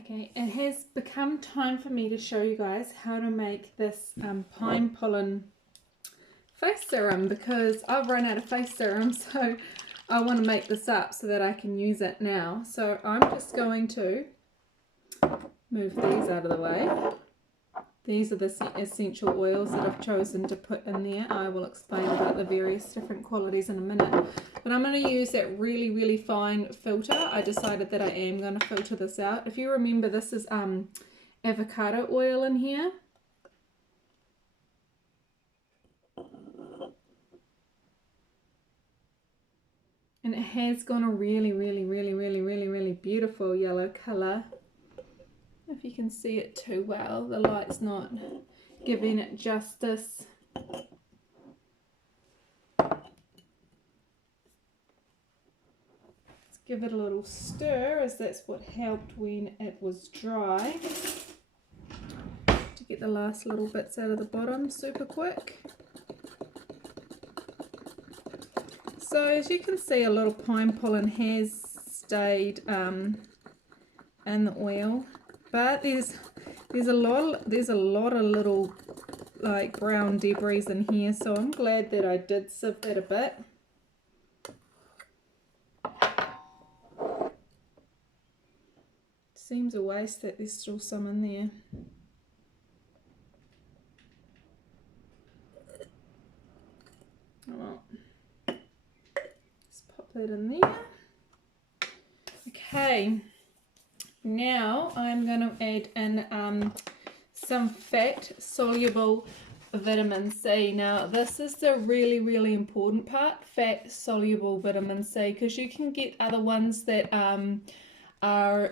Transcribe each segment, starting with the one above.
Okay, it has become time for me to show you guys how to make this pine pollen face serum, because I've run out of face serum, so I want to make this up so that I can use it now. So I'm just going to move these out of the way. These are the essential oils that I've chosen to put in there. I will explain about the various different qualities in a minute. But I'm going to use that really, really fine filter. I decided that I am going to filter this out. If you remember, this is avocado oil in here. And it has gone a really, really, really, really, really, really beautiful yellow colour. If you can see it too well, the light's not giving it justice. Let's give it a little stir, as that's what helped when it was dry, to get the last little bits out of the bottom super quick. So as you can see, a little pine pollen has stayed in the oil, but there's a lot of little like brown debris in here, so I'm glad that I did sieve that a bit. Seems a waste that there's still some in there. Oh well. Let's pop that in there. Okay. Now I'm going to add in some fat soluble vitamin C. Now this is the really, really important part, fat soluble vitamin C, because you can get other ones that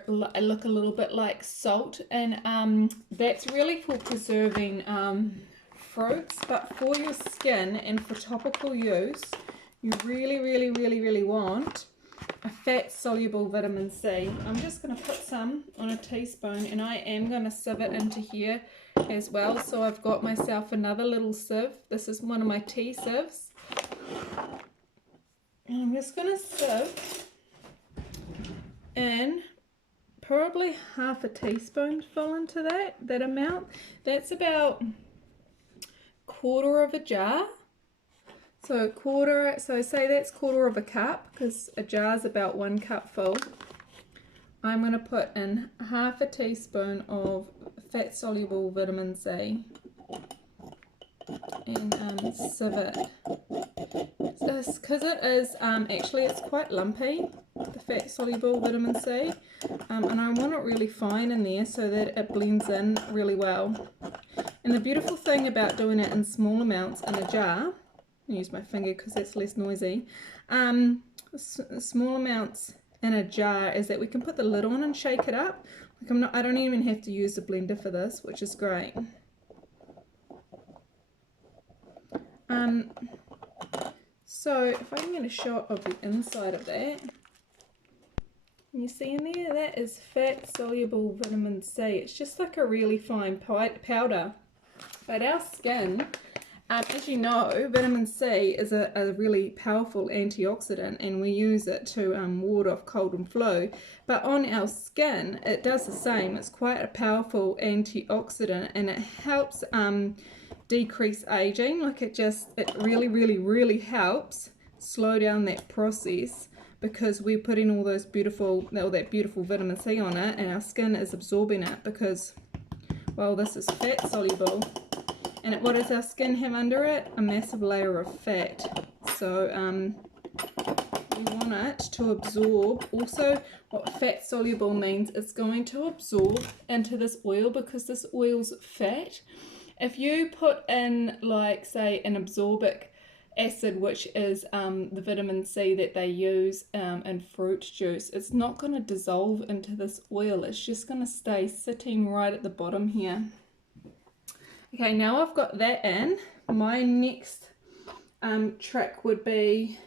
look a little bit like salt, and that's really for preserving fruits, but for your skin and for topical use, you really, really, really, really want a fat soluble vitamin C. I'm just going to put some on a teaspoon, and I am going to sieve it into here as well. So I've got myself another little sieve. This is one of my tea sieves, and I'm just going to sieve in probably half a teaspoon full into that amount. That's about quarter of a jar. So say that's quarter of a cup, because a jar is about 1 cup full. I'm going to put in half a teaspoon of fat soluble vitamin C and sieve it. Because it is actually, it's quite lumpy, the fat soluble vitamin C, and I want it really fine in there so that it blends in really well. And the beautiful thing about doing it in small amounts in a jar, I'll use my finger because that's less noisy, small amounts in a jar, is that we can put the lid on and shake it up. Like I don't even have to use a blender for this, which is great. So if I can get a shot of the inside of that, you see in there, that is fat soluble vitamin C. It's just like a really fine powder. But our skin, as you know, vitamin C is a really powerful antioxidant, and we use it to ward off cold and flu. But on our skin, it does the same. It's quite a powerful antioxidant, and it helps decrease aging. Like it really, really, really helps slow down that process, because we're putting all that beautiful vitamin C on it, and our skin is absorbing it because, well, this is fat soluble. And what does our skin have under it? A massive layer of fat. So we want it to absorb. Also, what fat soluble means, it's going to absorb into this oil, because this oil's fat. If you put in, like, say, an absorbic acid, which is the vitamin C that they use in fruit juice, it's not going to dissolve into this oil. It's just going to stay sitting right at the bottom here. Okay, now I've got that in. My next trick would be,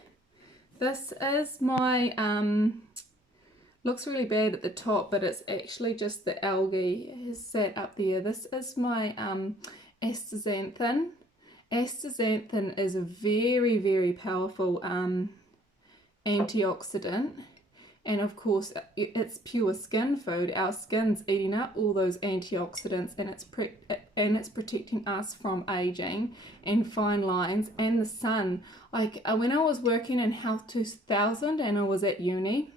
this is my, looks really bad at the top, but it's actually just the algae is sat up there. This is my astaxanthin. Astaxanthin is a very, very powerful antioxidant, And of course, it's pure skin food. Our skin's eating up all those antioxidants, and it's protecting us from aging and fine lines and the sun. Like when I was working in Health 2000 and I was at uni,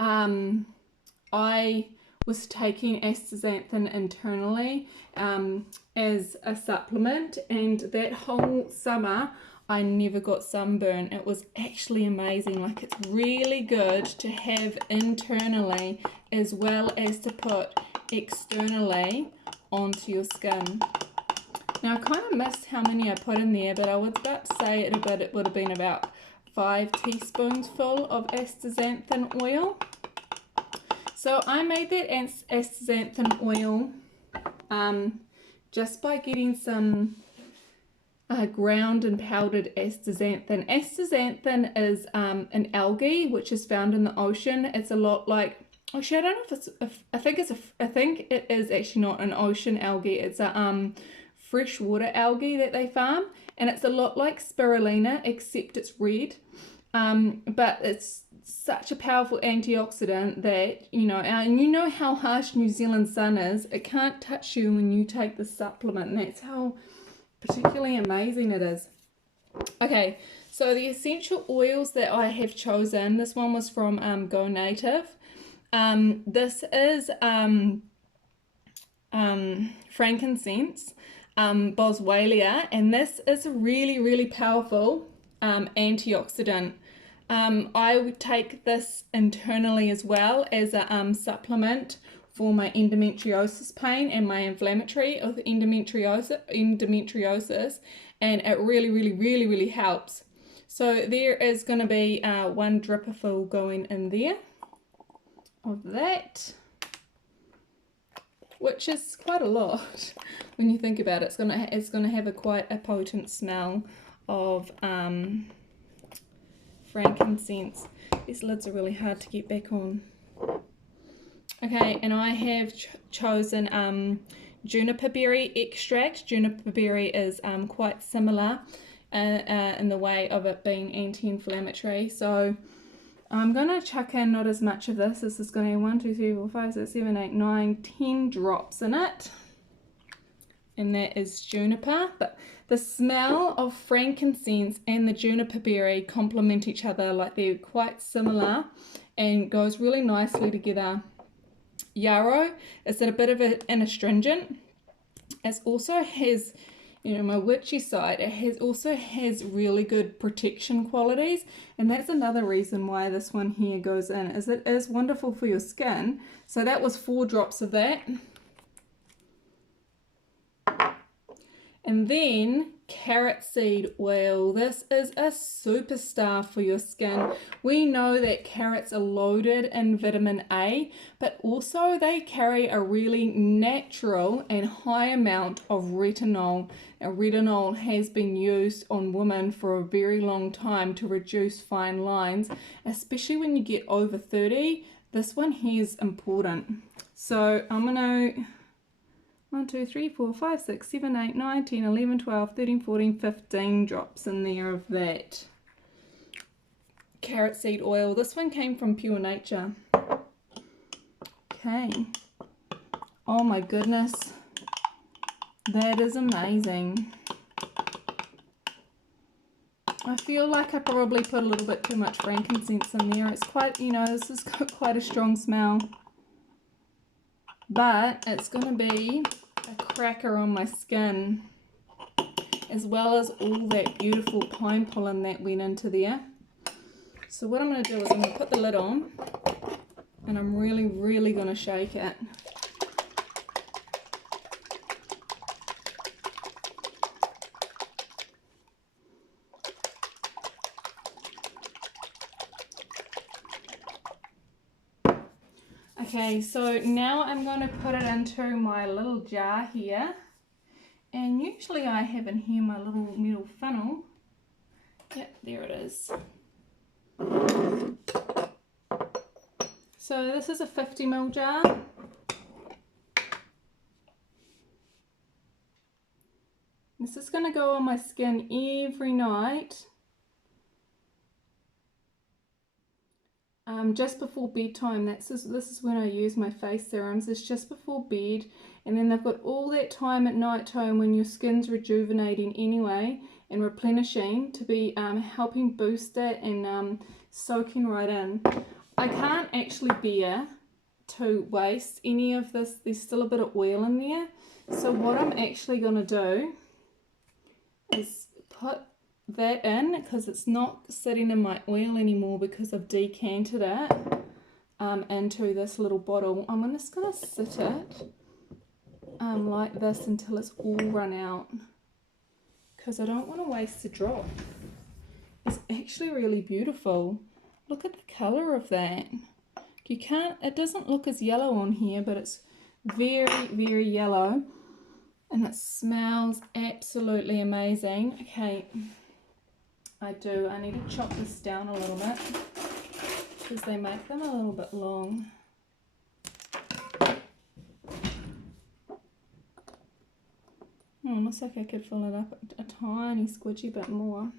I was taking astaxanthin internally as a supplement, and that whole summer I never got sunburn. It was actually amazing. Like, it's really good to have internally as well as to put externally onto your skin. Now, I kind of missed how many I put in there, but I was about to say it would have been about 5 teaspoons full of astaxanthin oil. So I made that astaxanthin oil just by getting some ground and powdered astaxanthin. Astaxanthin is an algae which is found in the ocean. It's a lot like, actually I don't know if it's, I think it is actually not an ocean algae. It's a freshwater algae that they farm, and it's a lot like spirulina except it's red. But it's such a powerful antioxidant that, and you know how harsh New Zealand sun is, it can't touch you when you take the supplement, and that's how particularly amazing it is. Okay, so the essential oils that I have chosen, this one was from Go Native. This is frankincense, boswellia, and this is a really, really powerful antioxidant. I would take this internally as well as a supplement for my endometriosis pain and my inflammatory of endometriosis, and it really, really, really, really helps. So there is going to be 1 dripper full going in there of that, which is quite a lot when you think about it. It's gonna have quite a potent smell of frankincense. These lids are really hard to get back on. Okay, and I have chosen juniper berry extract. Juniper berry is quite similar in the way of it being anti-inflammatory. So I'm going to chuck in not as much of this. This is going to have 1, 2, 3, 4, 5, 6, 7, 8, 9, 10 drops in it. And that is juniper. But the smell of frankincense and the juniper berry complement each other. Like, they're quite similar and goes really nicely together. Yarrow is a bit of an astringent. It also has, my witchy side, it also has really good protection qualities, and that's another reason why this one here goes in, is it is wonderful for your skin. So that was 4 drops of that. And then carrot seed oil. This is a superstar for your skin. We know that carrots are loaded in vitamin A, but also they carry a really natural and high amount of retinol. Now, retinol has been used on women for a very long time to reduce fine lines, especially when you get over 30. This one here is important. So I'm going to 1, 2, 3, 4, 5, 6, 7, 8, 9, 10, 11, 12, 13, 14, 15 drops in there of that carrot seed oil. This one came from Pure Nature. Okay. Oh my goodness. That is amazing. I feel like I probably put a little bit too much frankincense in there. It's quite, this has got quite a strong smell. But it's going to be a cracker on my skin, as well as all that beautiful pine pollen that went into there. So what I'm going to do is I'm going to put the lid on, and I'm really, really going to shake it. Okay, so now I'm going to put it into my little jar here, and usually I have in here my little metal funnel. Yep, there it is. So this is a 50 ml jar. This is going to go on my skin every night. just before bedtime. This is when I use my face serums. It's just before bed, and then they've got all that time at night time when your skin's rejuvenating anyway and replenishing to be helping boost it and soaking right in. I can't actually bear to waste any of this. There's still a bit of oil in there, so what I'm actually going to do is put that in, because it's not sitting in my oil anymore because I've decanted it into this little bottle. I'm just going to sit it like this until it's all run out, because I don't want to waste a drop. It's actually really beautiful. Look at the colour of that. You can't, it doesn't look as yellow on here, but it's very, very yellow, and it smells absolutely amazing. Okay, I need to chop this down a little bit because they make them a little bit long. Looks like I could fill it up a tiny squidgy bit more.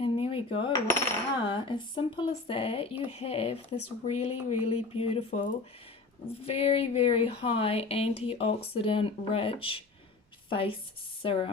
And there we go, voila. As simple as that, you have this really, really beautiful, very, very high antioxidant rich face serum.